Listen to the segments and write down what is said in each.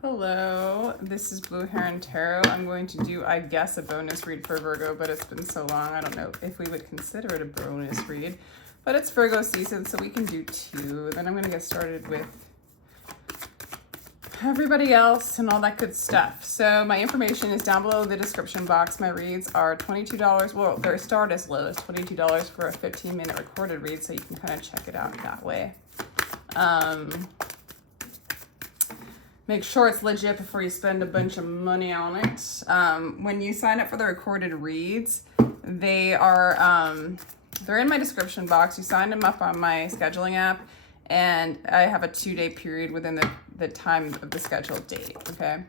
Hello, this is Blue Heron Tarot. I'm going to do, I guess, a bonus read for Virgo, but it's been so long, I don't know if we would consider it a bonus read. But it's Virgo season, so we can do two. Then I'm going to get started with everybody else and all that good stuff. So my information is down below in the description box. My reads are $22. Well, their start is low. It's $22 for a 15-minute recorded read, so you can kind of check it out that way. Make sure it's legit before you spend a bunch of money on it. When you sign up for the recorded reads, they are they're in my description box. You sign them up on my scheduling app, and I have a 2-day period within the time of the scheduled date, okay?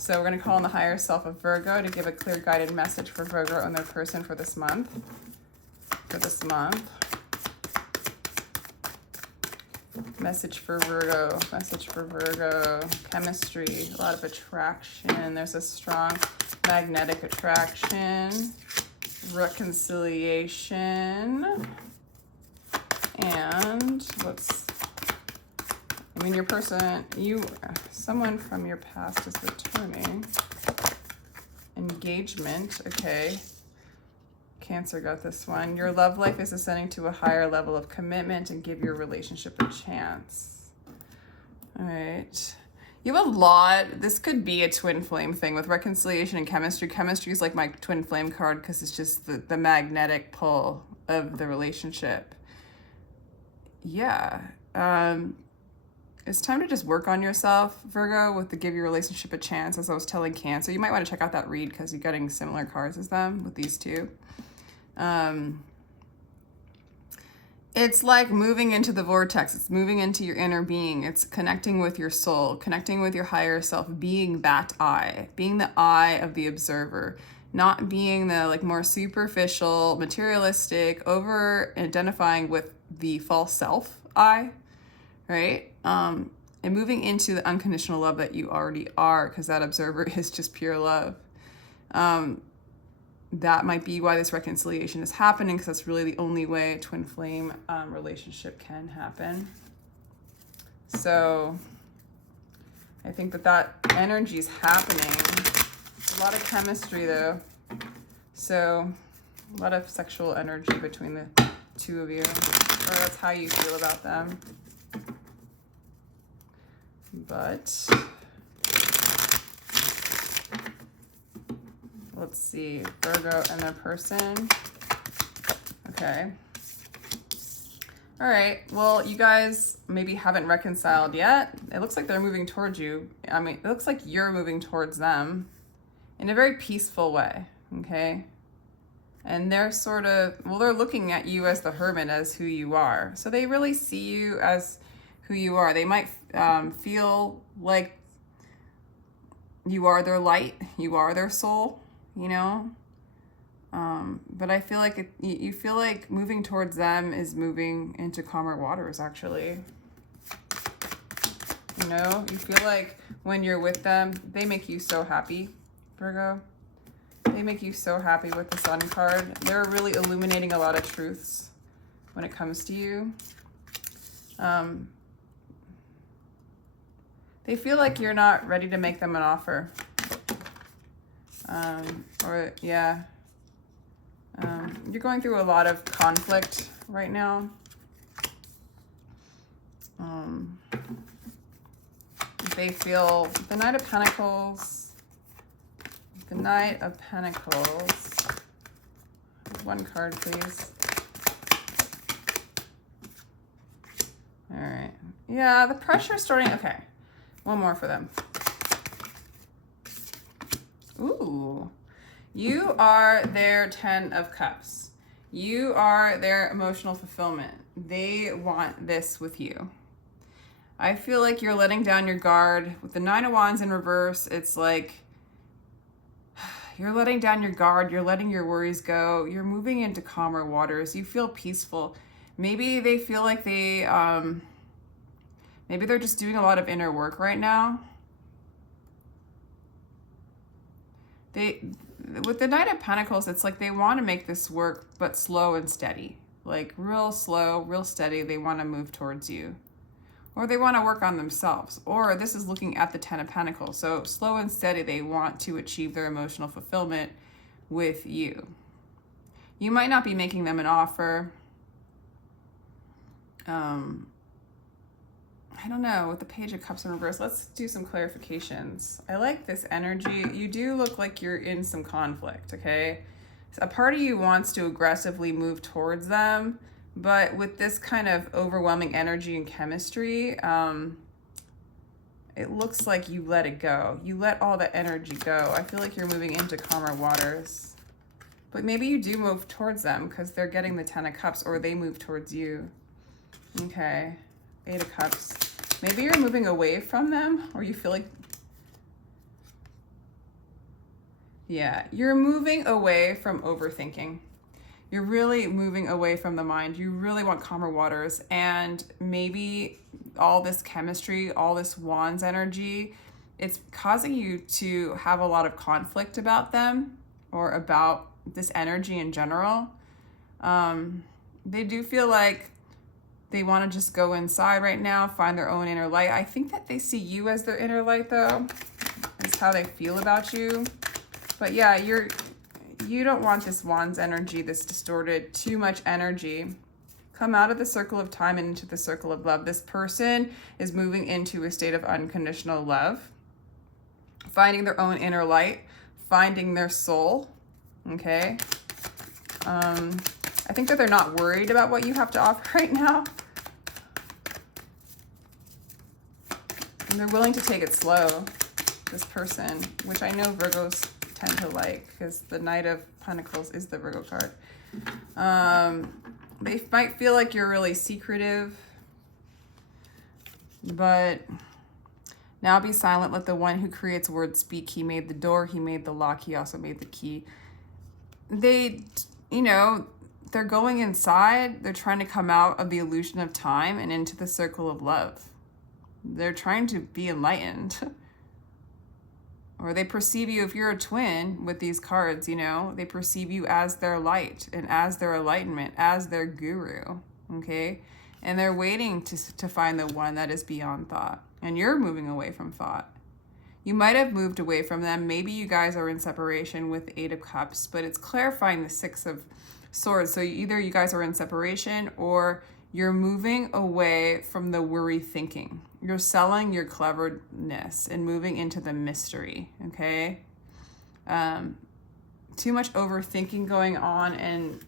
So we're gonna call on the higher self of Virgo to give a clear guided message for Virgo and their person for this month. Message for Virgo, chemistry, a lot of attraction. There's a strong magnetic attraction, reconciliation, and your person, someone from your past is returning. Engagement, okay. Cancer got this one. Your love life is ascending to a higher level of commitment and give your relationship a chance. All right. You have a lot. This could be a twin flame thing with reconciliation and chemistry. Chemistry is like my twin flame card because it's just the magnetic pull of the relationship. Yeah. It's time to just work on yourself, Virgo, with the give your relationship a chance, as I was telling Cancer. You might want to check out that read because you're getting similar cards as them with these two. It's like moving into the vortex. It's moving into your inner being. It's connecting with your soul, connecting with your higher self, being that eye, being the eye of the observer, not being the more superficial, materialistic, over identifying with the false self eye, right? And moving into the unconditional love that you already are, because that observer is just pure love. That might be why this reconciliation is happening, because that's really the only way a twin flame relationship can happen. So I think that energy is happening. A lot of chemistry though. So a lot of sexual energy between the two of you, or that's how you feel about them. But let's see, Virgo and their person. Okay. All right, well, you guys maybe haven't reconciled yet. It looks like they're moving towards you. I mean, it looks like you're moving towards them in a very peaceful way, okay? And they're they're looking at you as the hermit, as who you are. So they really see you as who you are. They might feel like you are their light, you are their soul, you know? But I feel like you feel like moving towards them is moving into calmer waters, actually. You know, you feel like when you're with them, they make you so happy, Virgo. They make you so happy with the Sun card. They're really illuminating a lot of truths when it comes to you. They feel like you're not ready to make them an offer. You're going through a lot of conflict right now. They feel the Knight of Pentacles. The Knight of Pentacles. One card, please. All right. Yeah, the pressure's starting. Okay. One more for them. Ooh. You are their 10 of Cups. You are their emotional fulfillment. They want this with you. I feel like you're letting down your guard. With the 9 of Wands in reverse, it's like you're letting down your guard. You're letting your worries go. You're moving into calmer waters. You feel peaceful. Maybe they feel like maybe they're just doing a lot of inner work right now. With the Knight of Pentacles, it's like they want to make this work, but slow and steady. Like real slow, real steady. They want to move towards you. or they want to work on themselves, or this is looking at the Ten of Pentacles. So slow and steady, they want to achieve their emotional fulfillment with you. You might not be making them an offer. I don't know, with the Page of Cups in reverse, let's do some clarifications. I like this energy. You do look like you're in some conflict, okay? A part of you wants to aggressively move towards them, but with this kind of overwhelming energy and chemistry, it looks like you let it go. You let all the energy go. I feel like you're moving into calmer waters. But maybe you do move towards them because they're getting the Ten of Cups, or they move towards you. Okay, Eight of Cups. Maybe you're moving away from them, or you feel like, yeah, you're moving away from overthinking. You're really moving away from the mind. You really want calmer waters, and maybe all this chemistry, all this Wands energy, it's causing you to have a lot of conflict about them or about this energy in general. They do feel like they want to just go inside right now, find their own inner light. I think that they see you as their inner light, though. That's how they feel about you. But yeah, you don't want this Wands energy, this distorted, too much energy. Come out of the circle of time and into the circle of love. This person is moving into a state of unconditional love, finding their own inner light, finding their soul, okay? I think that they're not worried about what you have to offer right now. And they're willing to take it slow, this person, which I know Virgos tend to like, because the Knight of Pentacles is the Virgo card. They might feel like you're really secretive, but now be silent. Let the one who creates words speak. He made the door, he made the lock, he also made the key. They, you know, they're going inside. They're trying to come out of the illusion of time and into the circle of love. They're trying to be enlightened. Or they perceive you, if you're a twin with these cards, you know, they perceive you as their light and as their enlightenment, as their guru, okay? And they're waiting to find the one that is beyond thought. And you're moving away from thought. You might have moved away from them. Maybe you guys are in separation with Eight of Cups, but it's clarifying the Six of Swords. So either you guys are in separation, or you're moving away from the worry thinking. You're selling your cleverness and moving into the mystery, okay? Too much overthinking going on, and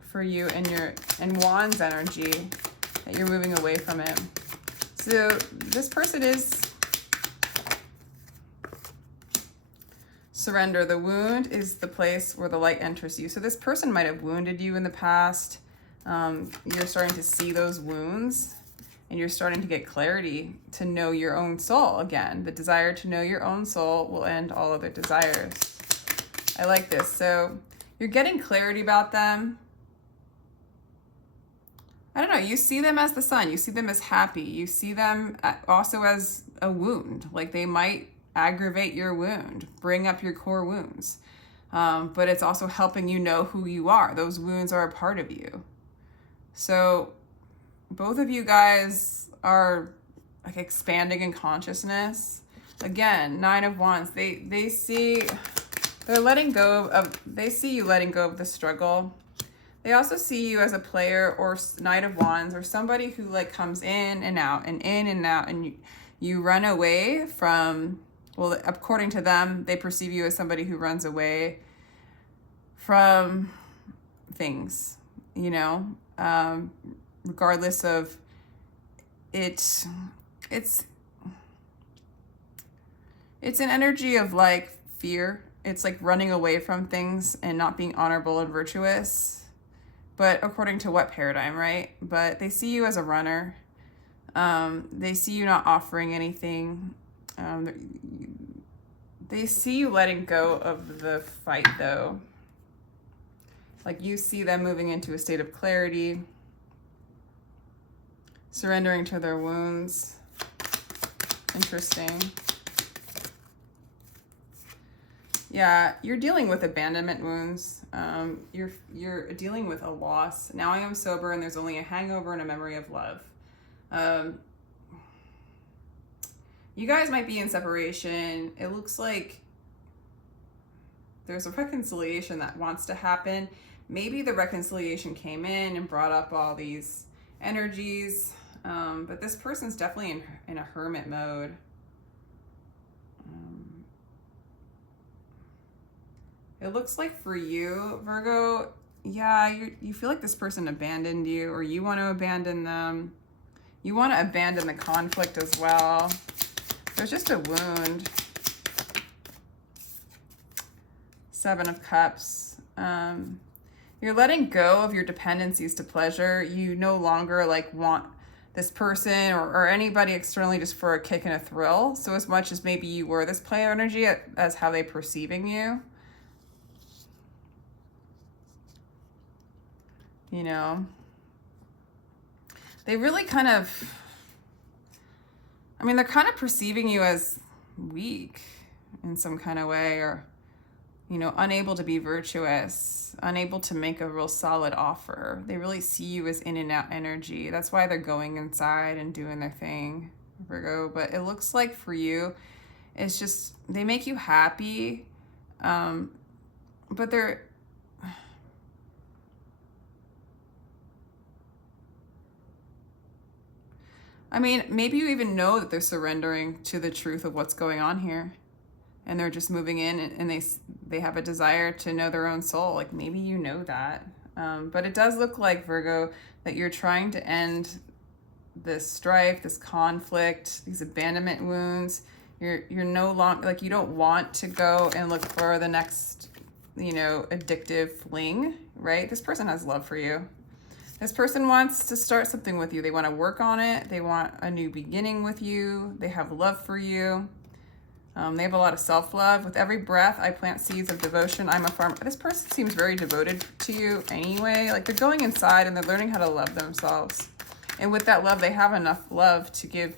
for you and Wands energy, that you're moving away from it. So this person is surrender. The wound is the place where the light enters you. So this person might have wounded you in the past. You're starting to see those wounds, and you're starting to get clarity to know your own soul again. The desire to know your own soul will end all other desires. I like this. So you're getting clarity about them. I don't know. You see them as the sun. You see them as happy. You see them also as a wound. Like they might aggravate your wound, bring up your core wounds. But it's also helping you know who you are. Those wounds are a part of you. So both of you guys are like expanding in consciousness. Again, Nine of Wands, they see, they're letting go of, they see you letting go of the struggle. They also see you as a player or Knight of Wands, or somebody who like comes in and out and in and out, and you run away from, well, according to them, they perceive you as somebody who runs away from things, you know, regardless of it. It's an energy of like fear. It's like running away from things and not being honorable and virtuous. But according to what paradigm, right? But they see you as a runner. They see you not offering anything. They see you letting go of the fight, though. Like you see them moving into a state of clarity, surrendering to their wounds. Interesting. Yeah, you're dealing with abandonment wounds. You're dealing with a loss. Now I am sober and there's only a hangover and a memory of love. You guys might be in separation. It looks like there's a reconciliation that wants to happen. Maybe the reconciliation came in and brought up all these energies, but this person's definitely in a hermit mode. It looks like for you, Virgo, yeah, you feel like this person abandoned you, or you want to abandon them. You want to abandon the conflict as well. There's just a wound. Seven of Cups. You're letting go of your dependencies to pleasure. You no longer like want this person or anybody externally just for a kick and a thrill. So as much as maybe you were this player energy as how they perceiving you. You know, they really kind of, I mean, they're kind of perceiving you as weak in some kind of way, or, you know, unable to be virtuous, unable to make a real solid offer. They really see you as in and out energy. That's why they're going inside and doing their thing, Virgo. But it looks like for you, it's just, they make you happy, but they're, I mean, maybe you even know that they're surrendering to the truth of what's going on here, and they're just moving in, and they have a desire to know their own soul. Like maybe you know that, but it does look like, Virgo, that you're trying to end this strife, this conflict, these abandonment wounds. You're no longer, like, you don't want to go and look for the next, you know, addictive fling, right? This person has love for you. This person wants to start something with you. They want to work on it. They want a new beginning with you. They have love for you. They have a lot of self-love. With every breath, I plant seeds of devotion. I'm a farmer. This person seems very devoted to you anyway. Like they're going inside and they're learning how to love themselves. And with that love, they have enough love to give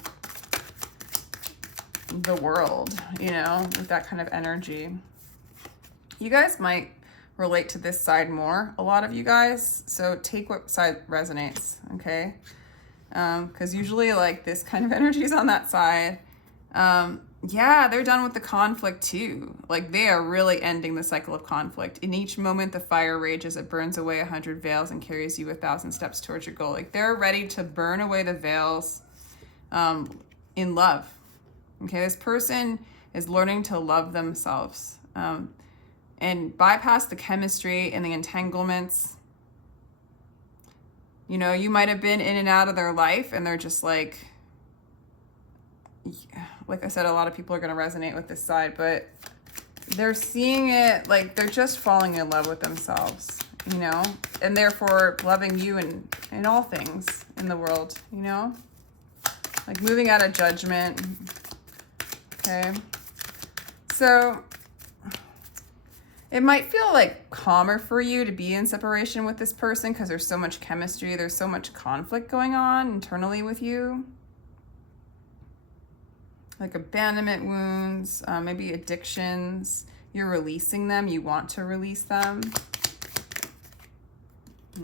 the world, you know, with that kind of energy. You guys might relate to this side more, a lot of you guys, so take what side resonates, okay? Because usually like this kind of energy is on that side. Yeah, they're done with the conflict too. Like they are really ending the cycle of conflict. In each moment the fire rages, it burns away 100 veils and carries you 1,000 steps towards your goal. Like they're ready to burn away the veils in love. Okay, this person is learning to love themselves. And bypass the chemistry and the entanglements. You know, you might have been in and out of their life and they're just like I said, a lot of people are going to resonate with this side, but they're seeing it like they're just falling in love with themselves, you know, and therefore loving you in all things in the world, you know, like moving out of judgment. Okay. So it might feel like calmer for you to be in separation with this person because there's so much chemistry, there's so much conflict going on internally with you. Like abandonment wounds, maybe addictions. You're releasing them, you want to release them.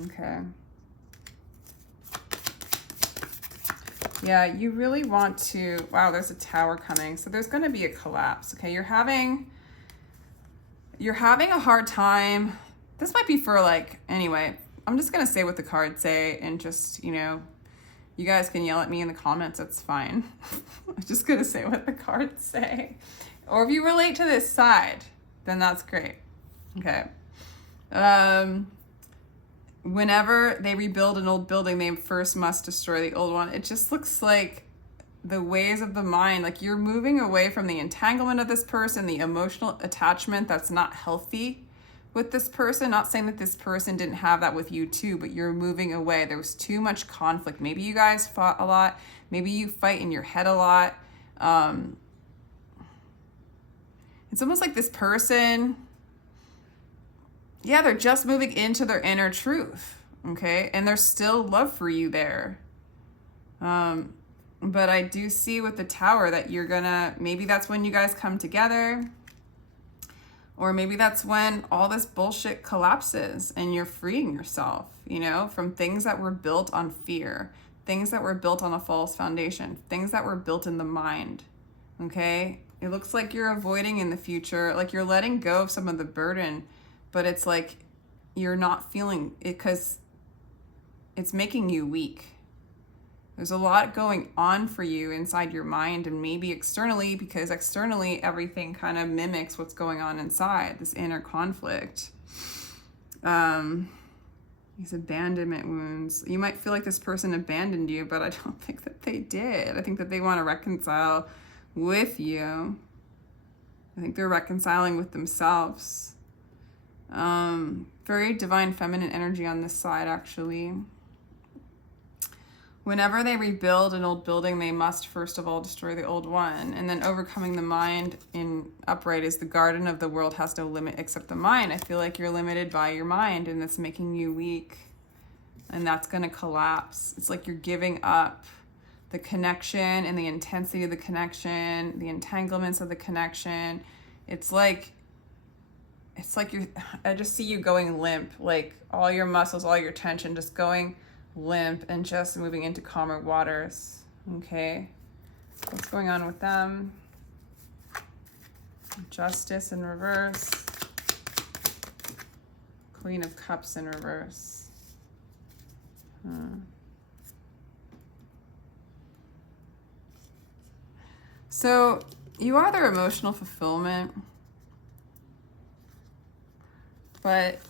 Okay. Yeah, you really want to, wow, there's a tower coming. So there's gonna be a collapse, okay? You're having a hard time. This might be for like, anyway, I'm just going to say what the cards say and just, you know, you guys can yell at me in the comments. That's fine. I'm just going to say what the cards say. Or if you relate to this side, then that's great. Okay. Whenever they rebuild an old building, they first must destroy the old one. It just looks like the ways of the mind, like you're moving away from the entanglement of this person, the emotional attachment that's not healthy with this person. Not saying that this person didn't have that with you too, but you're moving away. There was too much conflict. Maybe you guys fought a lot. Maybe you fight in your head a lot. It's almost like this person, yeah, they're just moving into their inner truth, okay? And there's still love for you there. But I do see with the tower that you're gonna, maybe that's when you guys come together, or maybe that's when all this bullshit collapses and you're freeing yourself, you know, from things that were built on fear, things that were built on a false foundation, things that were built in the mind, okay? It looks like you're avoiding in the future, like you're letting go of some of the burden, but it's like you're not feeling it because it's making you weak. There's a lot going on for you inside your mind and maybe externally, because externally everything kind of mimics what's going on inside, this inner conflict. These abandonment wounds. You might feel like this person abandoned you, but I don't think that they did. I think that they want to reconcile with you. I think they're reconciling with themselves. Very divine feminine energy on this side, actually. Whenever they rebuild an old building, they must first of all destroy the old one. And then overcoming the mind in upright is the garden of the world has no limit except the mind. I feel like you're limited by your mind and it's making you weak. And that's going to collapse. It's like you're giving up the connection and the intensity of the connection, the entanglements of the connection. It's like I just see you going limp, like all your muscles, all your tension just going limp and just moving into calmer waters. Okay, what's going on with them? Justice in reverse. Queen of Cups in reverse. So you are their emotional fulfillment, but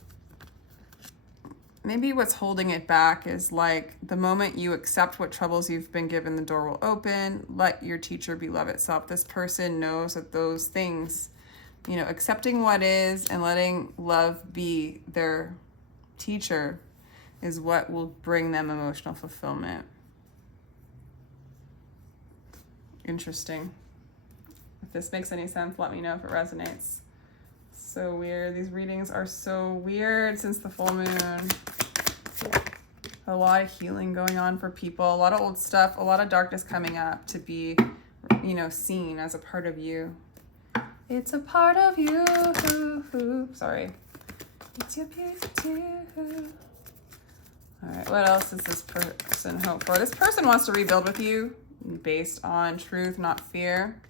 maybe what's holding it back is like the moment you accept what troubles you've been given, the door will open. Let your teacher be love itself. This person knows that those things, you know, accepting what is and letting love be their teacher is what will bring them emotional fulfillment. Interesting. If this makes any sense, let me know if it resonates. So weird. These readings are so weird since the full moon. A lot of healing going on for people, a lot of old stuff, a lot of darkness coming up to be, you know, seen as a part of you. It's a part of you. Sorry. It's your beauty too. All right, what else does this person hope for? This person wants to rebuild with you based on truth, not fear.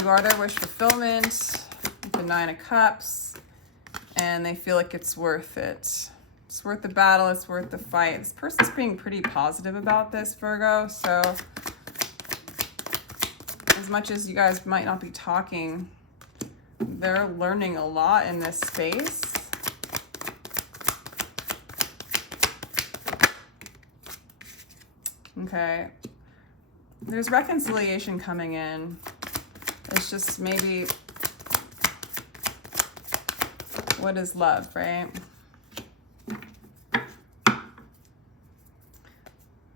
You are their wish fulfillment. The Nine of Cups, and they feel like it's worth it. It's worth the battle. It's worth the fight. This person's being pretty positive about this, Virgo. So as much as you guys might not be talking, they're learning a lot in this space. Okay. There's reconciliation coming in. It's just maybe, what is love, right?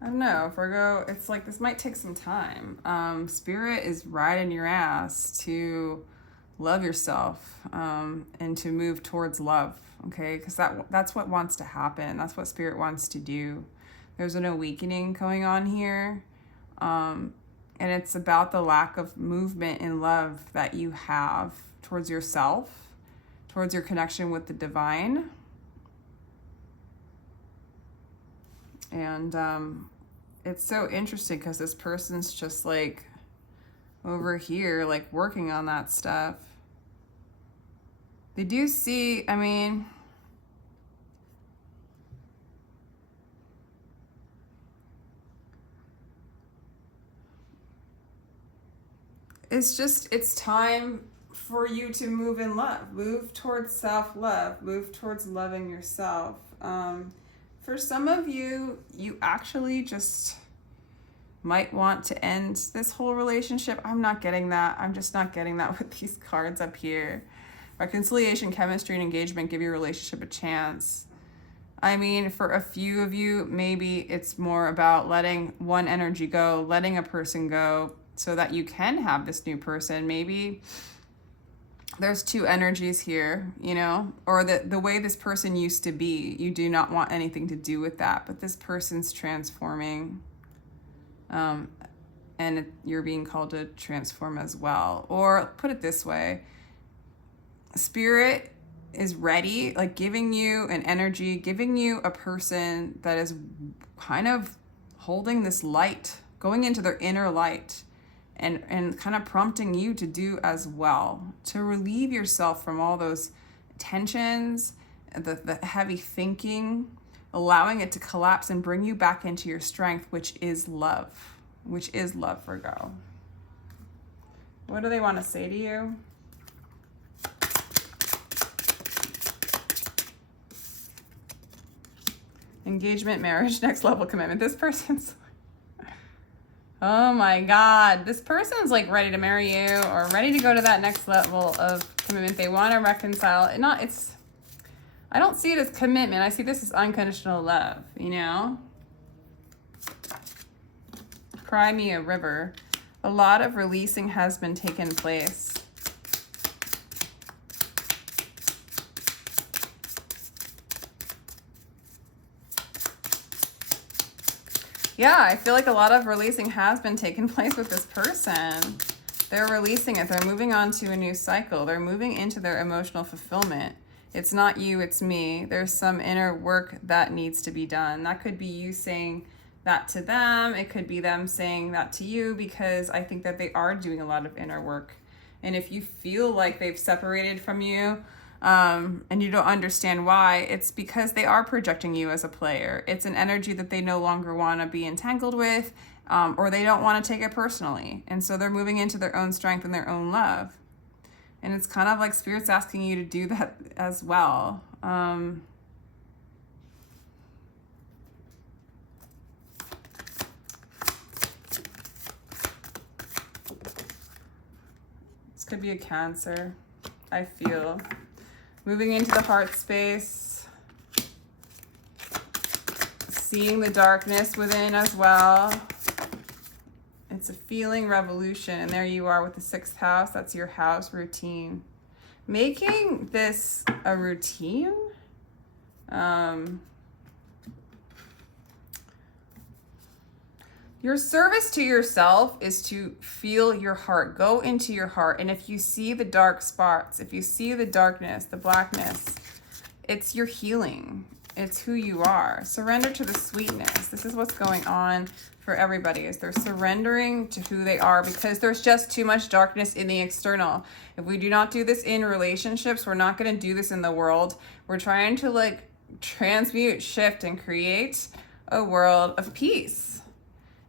I don't know, Virgo, it's like this might take some time. Spirit is riding your ass to love yourself and to move towards love, okay? Because that's what wants to happen. That's what Spirit wants to do. There's an awakening going on here. And it's about the lack of movement in love that you have towards yourself, towards your connection with the divine. And it's so interesting because this person's just like over here, like working on that stuff. They do see, I mean, it's time for you to move in love, move towards self-love, move towards loving yourself. For some of you, you actually just might want to end this whole relationship. I'm not getting that. I'm just not getting that with these cards up here. Reconciliation, chemistry, and engagement give your relationship a chance. I mean, for a few of you, maybe it's more about letting one energy go, letting a person go so that you can have this new person. Maybe there's two energies here, you know, or the way this person used to be, you do not want anything to do with that, but this person's transforming, and you're being called to transform as well. Or put it this way, Spirit is ready, like giving you an energy, giving you a person that is kind of holding this light, going into their inner light, and kind of prompting you to do as well, to relieve yourself from all those tensions, the heavy thinking, allowing it to collapse and bring you back into your strength, which is love, Virgo. What do they want to say to you? Engagement, marriage, next level commitment. This person's, oh my God, this person's like ready to marry you or ready to go to that next level of commitment. They want to reconcile. I don't see it as commitment. I see this as unconditional love, you know? Cry me a river. A lot of releasing has been taking place. Yeah, I feel like a lot of releasing has been taking place with this person. They're releasing it. They're moving on to a new cycle. They're moving into their emotional fulfillment. It's not you, it's me. There's some inner work that needs to be done. That could be you saying that to them. It could be them saying that to you, because I think that they are doing a lot of inner work. And if you feel like they've separated from you, and you don't understand why, it's because they are projecting you as a player. It's an energy that they no longer want to be entangled with, or they don't want to take it personally. And so they're moving into their own strength and their own love. And it's kind of like Spirit's asking you to do that as well. This could be a Cancer, I feel. Moving into the heart space, seeing the darkness within as well. It's a feeling revolution, and there you are with the 6th house. That's your house routine. Making this a routine. Your service to yourself is to feel your heart. Go into your heart. And if you see the dark spots, if you see the darkness, the blackness, it's your healing. It's who you are. Surrender to the sweetness. This is what's going on for everybody, is they're surrendering to who they are, because there's just too much darkness in the external. If we do not do this in relationships, we're not going to do this in the world. We're trying to like transmute, shift, and create a world of peace.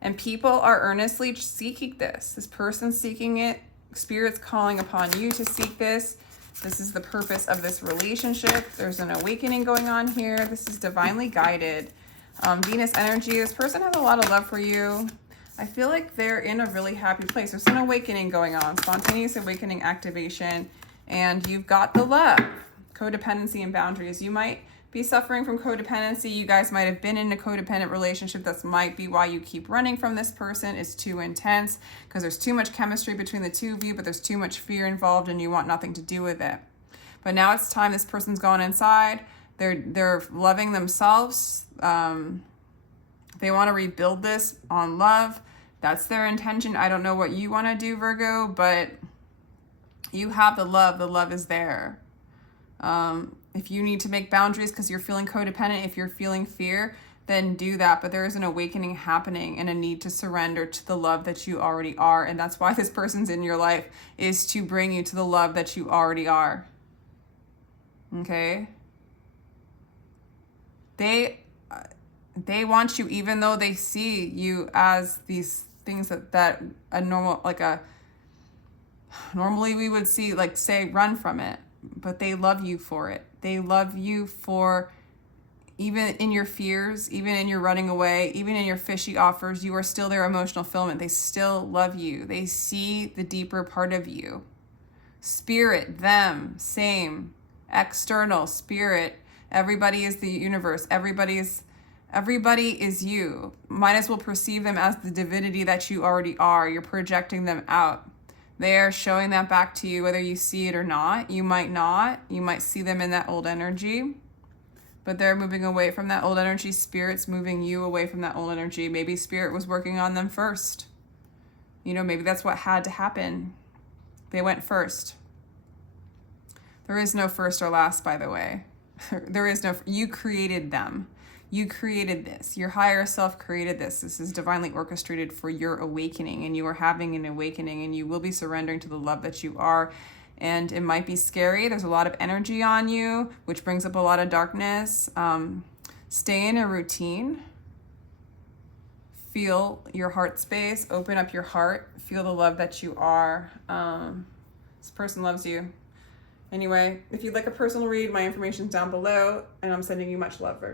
And people are earnestly seeking this. This person's seeking it. Spirit's calling upon you to seek this. This is the purpose of this relationship. There's an awakening going on here. This is divinely guided. Venus energy. This person has a lot of love for you. I feel like they're in a really happy place. There's an awakening going on. Spontaneous awakening activation. And you've got the love. Codependency and boundaries. You might be suffering from codependency. You guys might have been in a codependent relationship. That might be why you keep running from this person. It's too intense because there's too much chemistry between the two of you, but there's too much fear involved and you want nothing to do with it. But now it's time. This person's gone inside. They're loving themselves. They want to rebuild this on love. That's their intention. I don't know what you want to do, Virgo, but you have the love. The love is there. If you need to make boundaries because you're feeling codependent, if you're feeling fear, then do that. But there is an awakening happening and a need to surrender to the love that you already are. And that's why this person's in your life, is to bring you to the love that you already are. Okay? They want you, even though they see you as these things that a normal, normally we would see, like, say, run from it. But they love you for it. They love you for, even in your fears, even in your running away, even in your fishy offers, you are still their emotional fulfillment. They still love you. They see the deeper part of you. Spirit, them, same. External, spirit. Everybody is the universe. Everybody is you. Might as well perceive them as the divinity that you already are. You're projecting them out. They are showing that back to you, whether you see it or not. You might not. You might see them in that old energy, but they're moving away from that old energy. Spirit's moving you away from that old energy. Maybe Spirit was working on them first. Maybe that's what had to happen. They went first. There is no first or last, by the way. You created them. You created this. Your higher self created this. This is divinely orchestrated for your awakening, and you are having an awakening, and you will be surrendering to the love that you are. And it might be scary. There's a lot of energy on you, which brings up a lot of darkness. Stay in a routine. Feel your heart space. Open up your heart. Feel the love that you are. This person loves you. Anyway, if you'd like a personal read, my information's down below, and I'm sending you much love, Virgo.